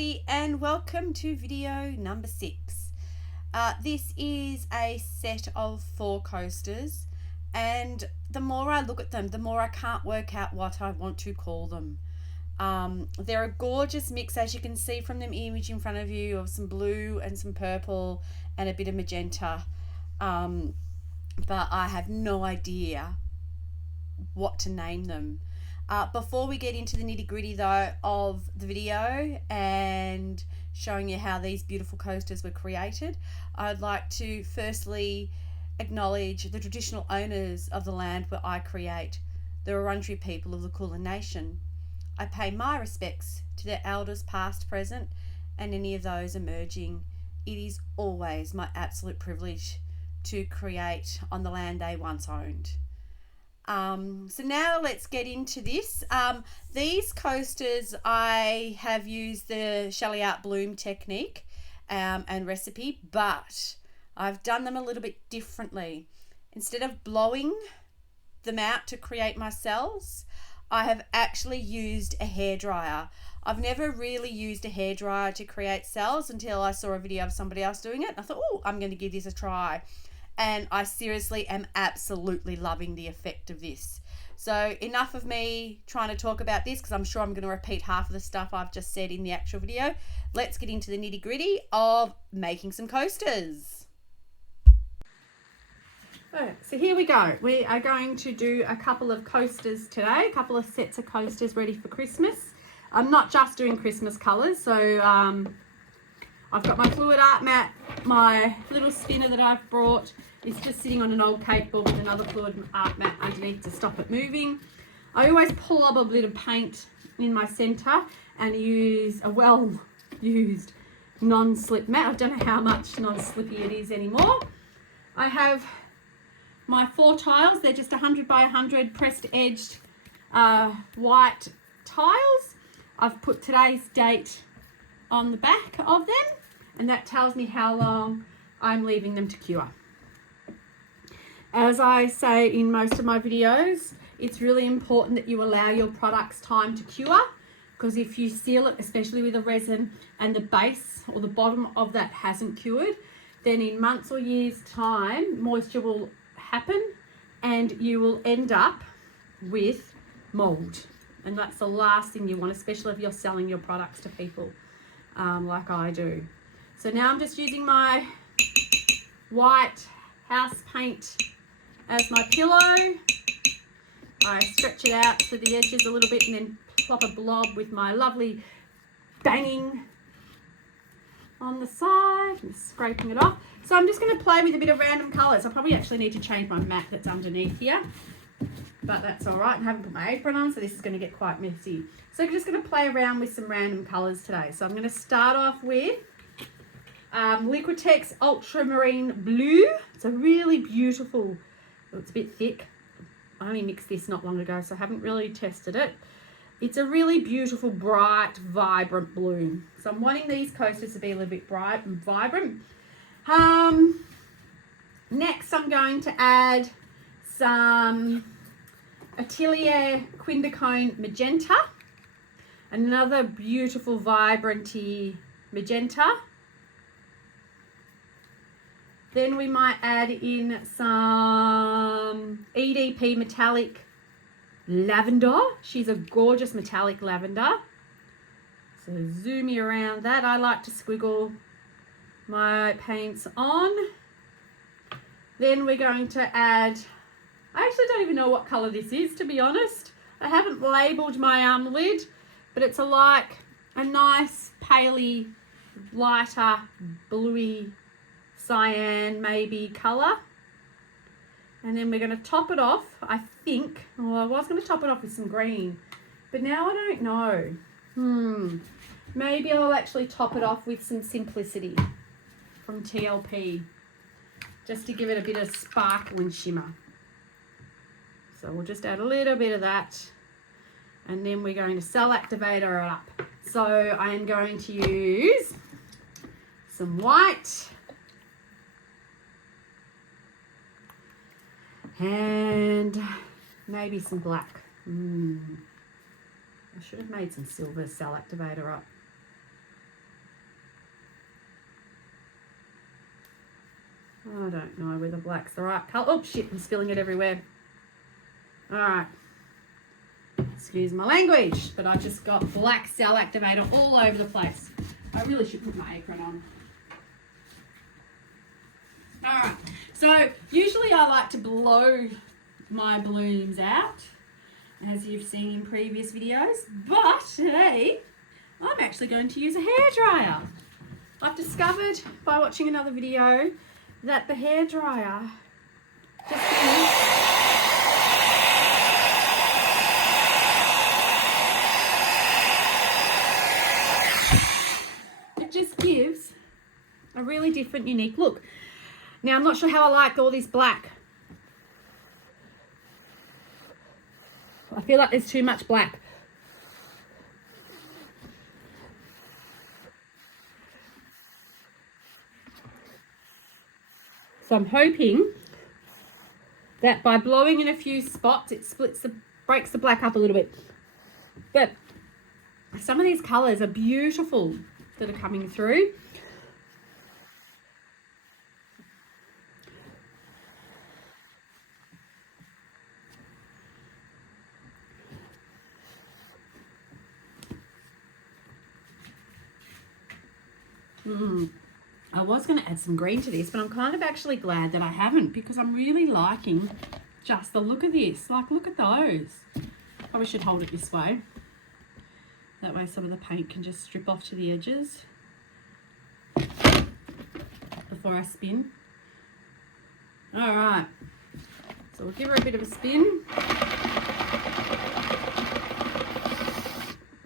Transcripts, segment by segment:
everybody, and welcome to video number 6. This is a set of 4 coasters, and the more I look at them, the more I can't work out what I want to call them. They're a gorgeous mix, as you can see from the image in front of you, of some blue and some purple and a bit of magenta, but I have no idea what to name them. Before we get into the nitty-gritty though of the video and showing you how these beautiful coasters were created, I'd like to firstly acknowledge the traditional owners of the land where I create, the Wurundjeri people of the Kulin Nation. I pay my respects to their elders past, present, and any of those emerging. It is always my absolute privilege to create on the land they once owned. So now let's get into this. These coasters, I have used the Shellee Art Bloom technique and recipe, but I've done them a little bit differently. Instead of blowing them out to create my cells, I have actually used a hairdryer. I've never really used a hairdryer to create cells until I saw a video of somebody else doing it. And I thought, oh, I'm going to give this a try. And I seriously am absolutely loving the effect of this. So enough of me trying to talk about this, because I'm sure I'm going to repeat half of the stuff I've just said in the actual video. Let's get into the nitty gritty of making some coasters. So here we go. We are going to do a couple of coasters today, a couple of sets of coasters ready for Christmas. I'm not just doing Christmas colours, so I've got my fluid art mat, my little spinner that I've brought. It's just sitting on an old cake board with another fluid art mat underneath to stop it moving. I always pull up a bit of paint in my centre and use a well-used non-slip mat. I don't know how much non-slippy it is anymore. I have my 4 tiles. They're just 100 by 100 pressed edged white tiles. I've put today's date on the back of them, and that tells me how long I'm leaving them to cure. As I say in most of my videos, it's really important that you allow your products time to cure, because if you seal it, especially with a resin, and the base or the bottom of that hasn't cured, then in months or years time moisture will happen and you will end up with mold, and that's the last thing you want, especially if you're selling your products to people like I do. So now I'm just using my white house paint as my pillow. I stretch it out to the edges a little bit and then plop a blob with my lovely banging on the side and scraping it off. So I'm just going to play with a bit of random colours. I probably actually need to change my mat that's underneath here, but that's all right. I haven't put my apron on, so this is going to get quite messy. So I'm just going to play around with some random colours today. So I'm going to start off with Liquitx Ultramarine Blue. It's a really beautiful, it's a bit thick. I only mixed this not long ago, so I haven't really tested it. It's a really beautiful, bright, vibrant blue. So I'm wanting these coasters to be a little bit bright and vibrant. Next, I'm going to add some Atilier Quindacrome Magenta. Another beautiful, vibranty magenta. Then we might add in some EDP Metallic Lavender. She's a gorgeous metallic lavender. So zoom you around that. I like to squiggle my paints on. Then we're going to add, I actually don't even know what colour this is, to be honest. I haven't labelled my lid, but it's a nice paley, lighter, bluey, cyan maybe colour. And then we're going to top it off, I think. Oh, I was going to top it off with some green, but now I don't know. Maybe I'll actually top it off with some Simplicity from TLP, just to give it a bit of sparkle and shimmer. So we'll just add a little bit of that, and then we're going to Cell Activator it up. So I am going to use some white and maybe some black. I should have made some silver Cell Activator up. I don't know whether black's the right colour. Oh shit, I'm spilling it everywhere. Alright. Excuse my language, but I've just got black Cell Activator all over the place. I really should put my apron on. Alright, so usually I like to blow my blooms out, as you've seen in previous videos, but today I'm actually going to use a hairdryer. I've discovered by watching another video that the hairdryer just gives a really different, unique look. Now, I'm not sure how I like all this black. I feel like there's too much black. So I'm hoping that by blowing in a few spots, it breaks the black up a little bit. But some of these colours are beautiful that are coming through. I was going to add some green to this, but I'm kind of actually glad that I haven't, because I'm really liking just the look of this. Like, look at those. Probably should hold it this way. That way some of the paint can just strip off to the edges before I spin. All right. So we'll give her a bit of a spin.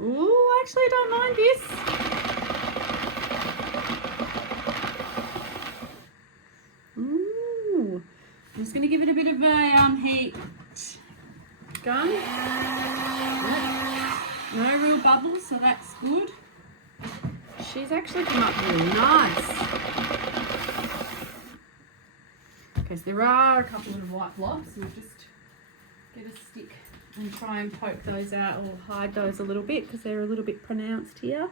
Ooh, actually I don't mind this. I'm just going to give it a bit of a heat gun. No real bubbles, so that's good. She's actually come up really nice. Okay, so there are a couple of white blobs. We'll just get a stick and try and poke those out or hide those a little bit because they're a little bit pronounced here.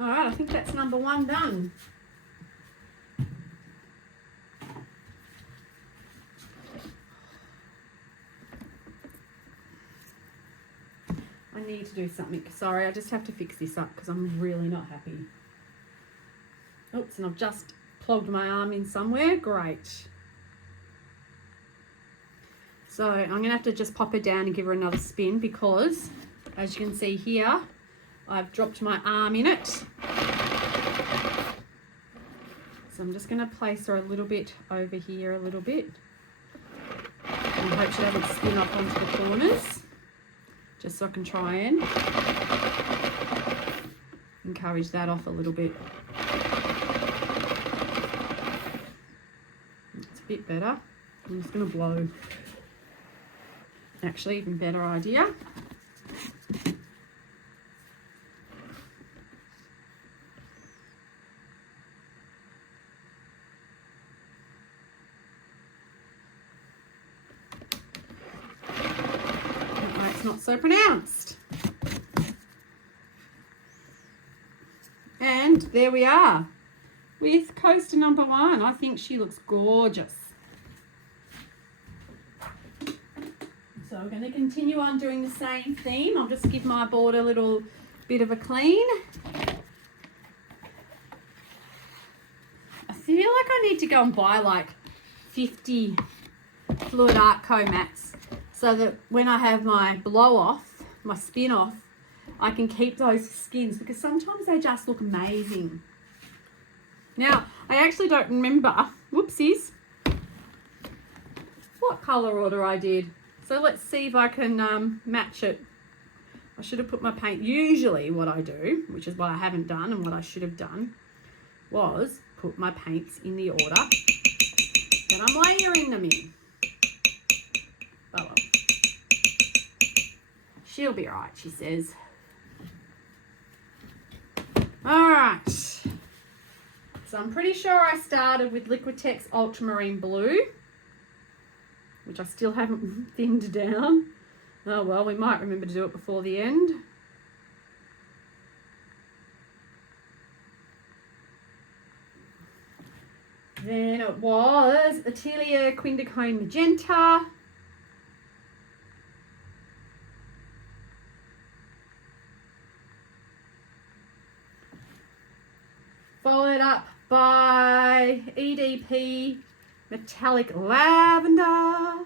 Alright, I think that's number one done. I need to do something. Sorry, I just have to fix this up because I'm really not happy. Oops, and I've just plugged my arm in somewhere. Great. So I'm going to have to just pop her down and give her another spin because, as you can see here, I've dropped my arm in it. So I'm just going to place her a little bit over here, a little bit. And hope she doesn't spin off onto the corners. Just so I can try and encourage that off a little bit. It's a bit better. I'm just going to blow. Actually, even better idea. Not so pronounced. And there we are with coaster number one. I think she looks gorgeous. So we're going to continue on doing the same theme. I'll just give my board a little bit of a clean. I feel like I need to go and buy like 50 Fluid Art Co mats, so that when I have my blow off, my spin off, I can keep those skins because sometimes they just look amazing. Now, I actually don't remember, whoopsies, what colour order I did. So let's see if I can match it. I should have put my paint, usually what I do, which is what I haven't done and what I should have done, was put my paints in the order that I'm layering them in. Oh well. She'll be right, she says. All right. So I'm pretty sure I started with Liquitx Ultramarine Blue, which I still haven't thinned down. Oh well, we might remember to do it before the end. Then it was Atilier Quindacrome Magenta. Followed up by EDP Metallic Lavender.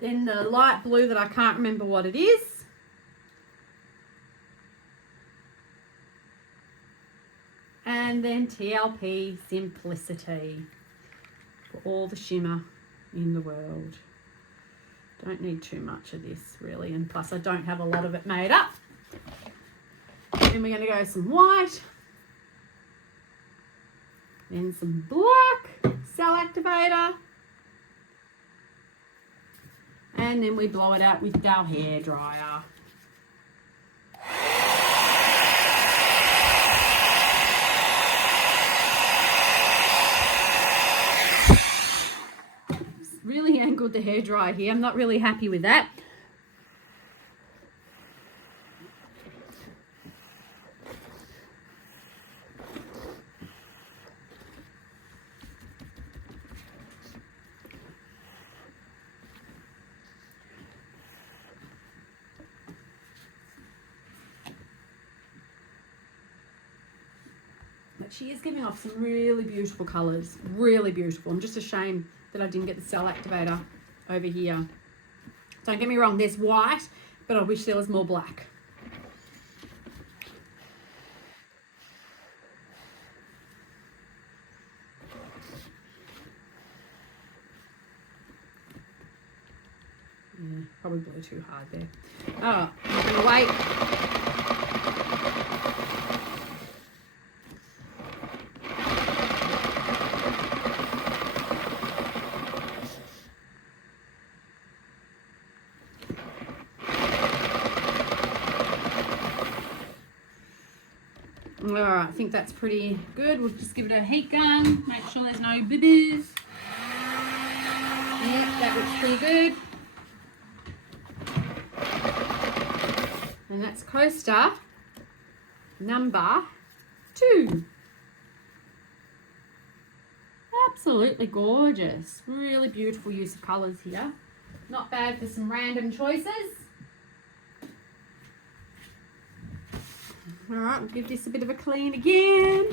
Then the light blue that I can't remember what it is. And then TLP Simplicity for all the shimmer in the world. Don't need too much of this really, and plus I don't have a lot of it made up. Then we're going to go some white, then some black, Cell Activator, and then we blow it out with our hairdryer. Really angled the hairdryer here. I'm not really happy with that. But she is giving off some really beautiful colours. Really beautiful. I'm just ashamed that I didn't get the Cell Activator over here. Don't get me wrong, there's white, but I wish there was more black. Yeah, probably blew too hard there. Oh, I'm gonna wait. Alright, I think that's pretty good. We'll just give it a heat gun, make sure there's no boo-boos. Yeah, that looks pretty good. And that's coaster number 2. Absolutely gorgeous. Really beautiful use of colours here. Not bad for some random choices. Alright, we'll give this a bit of a clean again.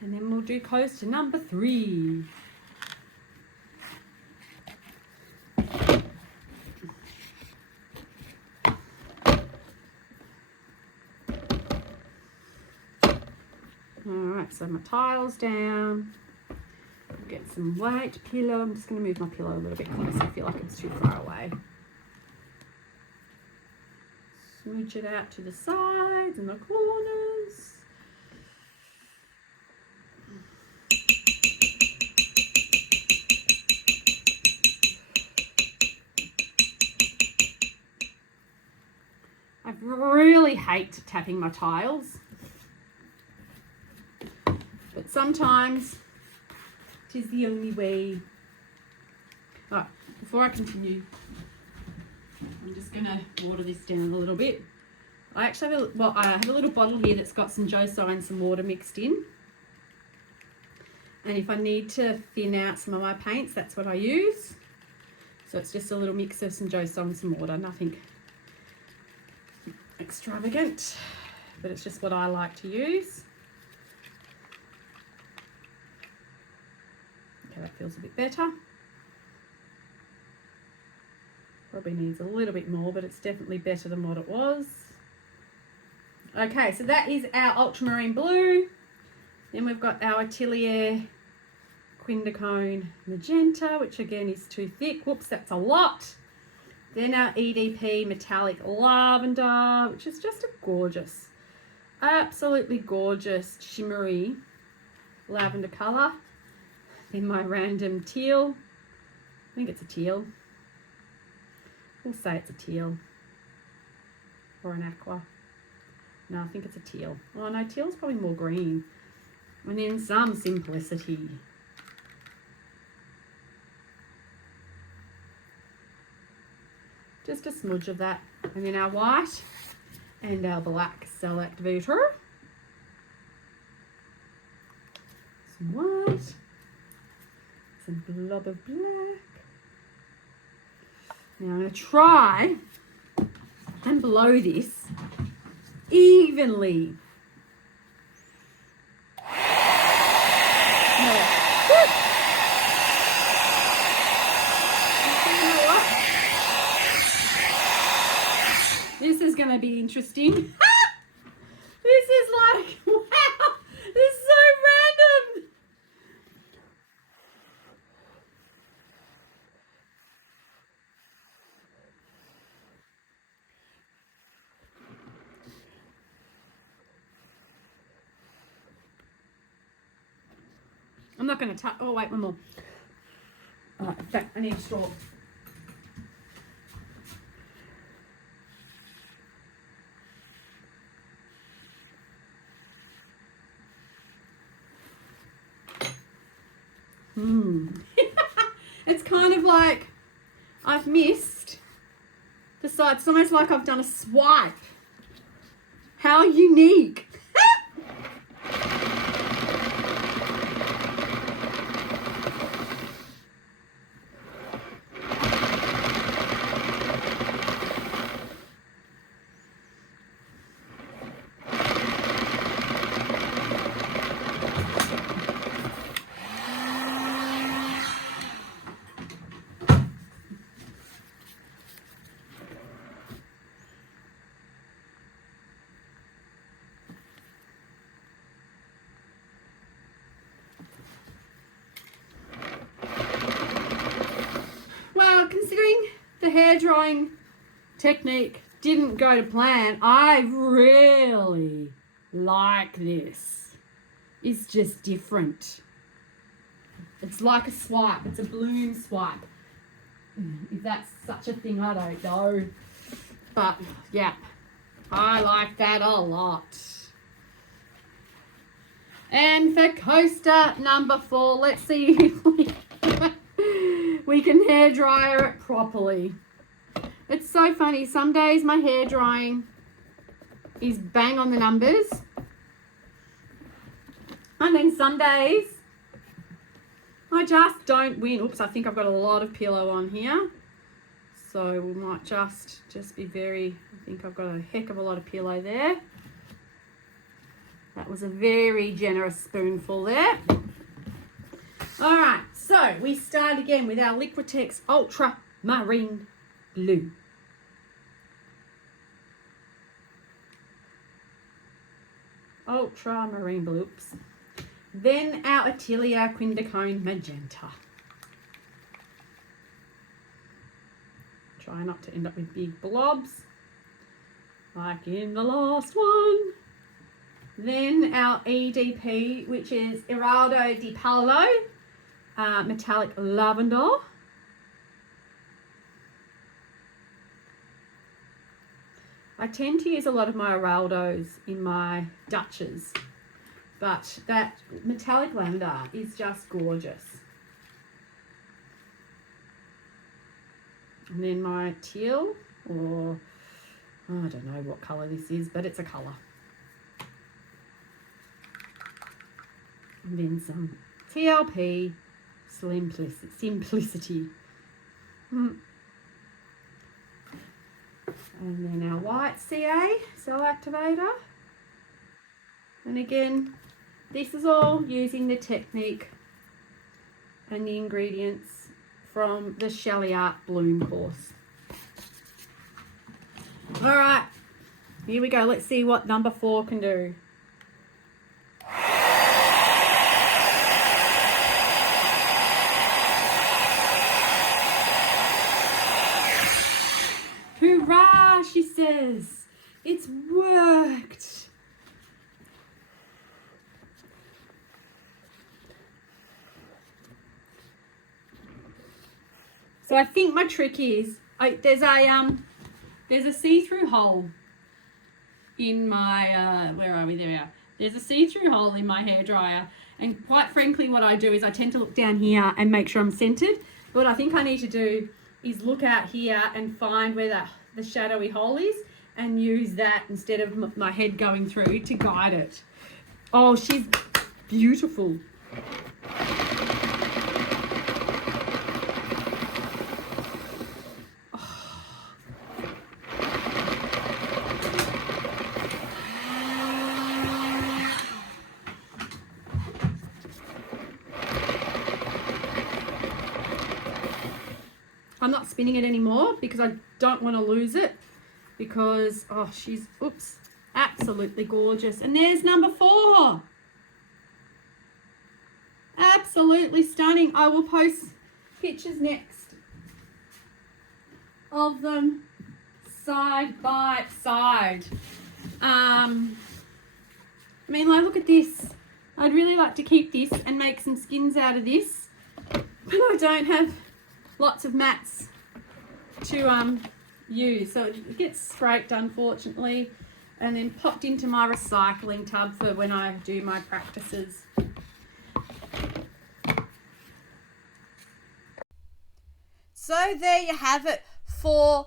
And then we'll do coaster number 3. Alright, so my tile's down. I'll get some white pillow. I'm just going to move my pillow a little bit closer. I feel like it's too far away. Smooch it out to the sides and the corners. I really hate tapping my tiles, but sometimes it is the only way. Right, before I continue, I'm just going to water this down a little bit. I actually have I have a little bottle here that's got some Joso and some water mixed in. And if I need to thin out some of my paints, that's what I use. So it's just a little mix of some Joso and some water, nothing extravagant, but it's just what I like to use. Okay, that feels a bit better. Probably needs a little bit more, but it's definitely better than what it was. Okay, so that is our ultramarine blue. Then we've got our Atelier Quindacrome Magenta, which again is too thick. Whoops, that's a lot. Then our EDP Metallic Lavender, which is just a gorgeous, absolutely gorgeous shimmery lavender colour. Then my random teal. I think it's a teal. We'll say it's a teal or an aqua. No, I think it's a teal. Oh no, teal's probably more green. And then some simplicity. Just a smudge of that. And then our white and our black Cell Activator. Some white. Some blob of black. Now I'm going to try and blow this evenly. This is going to be interesting. This is like, wow, this is so random. I'm not going to touch, oh wait, one more. Oh, in fact, I need a straw. It's kind of like I've missed the side. It's almost like I've done a swipe. How unique. Considering the hair drying technique didn't go to plan, I really like this. It's just different. It's like a swipe. It's a bloom swipe. If that's such a thing, I don't know. But yeah, I like that a lot. And for coaster number 4, let's see if we can hair dryer it properly. It's so funny. Some days my hair drying is bang on the numbers. And then some days I just don't win. Oops, I think I've got a lot of pillow on here. So we might just be very, I think I've got a heck of a lot of pillow there. That was a very generous spoonful there. All right, so we start again with our Liquitx Ultra Marine Blue. Ultra Marine Blue. Oops. Then our Atilier Quindacrome Magenta. Try not to end up with big blobs, like in the last one. Then our EDP, which is Eraldo di Paulo. Metallic Lavender. I tend to use a lot of my Eraldos in my Dutches, but that metallic lavender is just gorgeous. And then my teal, or I don't know what colour this is, but it's a colour. And then some TLP Simplicity. And then our white CA, Cell Activator. And again, this is all using the technique and the ingredients from the Shellee Art Bloom course. All right, here we go. Let's see what number 4 can do. Hurrah, she says. It's worked. So I think my trick is there's a see-through hole in my, where are we? There we are. There's a see-through hole in my hairdryer. And quite frankly, what I do is I tend to look down here and make sure I'm centered. But what I think I need to do is look out here and find where the shadowy hole is and use that instead of my head going through to guide it. Oh, she's beautiful. I'm not spinning it anymore because I don't want to lose it, because oh, she's absolutely gorgeous. And there's number 4. Absolutely stunning. I will post pictures next of them side by side. I mean, like, look at this. I'd really like to keep this and make some skins out of this, but I don't have lots of mats to use, so it gets scraped, unfortunately, and then popped into my recycling tub for when I do my practices. So there you have it, 4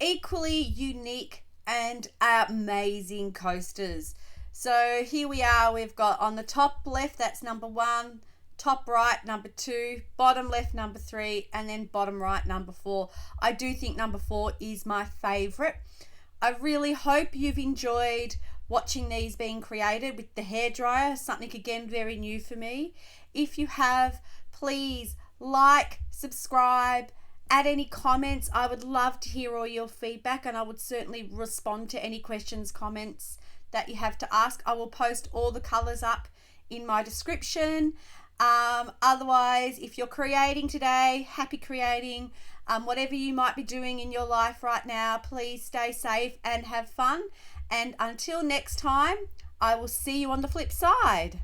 equally unique and amazing coasters. So here we are, we've got on the top left, that's number 1, top right number 2, bottom left number 3, and then bottom right number 4. I do think number 4 is my favorite. I really hope you've enjoyed watching these being created with the hairdryer, something again very new for me. If you have, please like, subscribe, add any comments. I would love to hear all your feedback, and I would certainly respond to any questions, comments that you have to ask. I will post all the colors up in my description. Otherwise, if you're creating today, happy creating. Whatever you might be doing in your life right now, please stay safe and have fun. And until next time, I will see you on the flip side.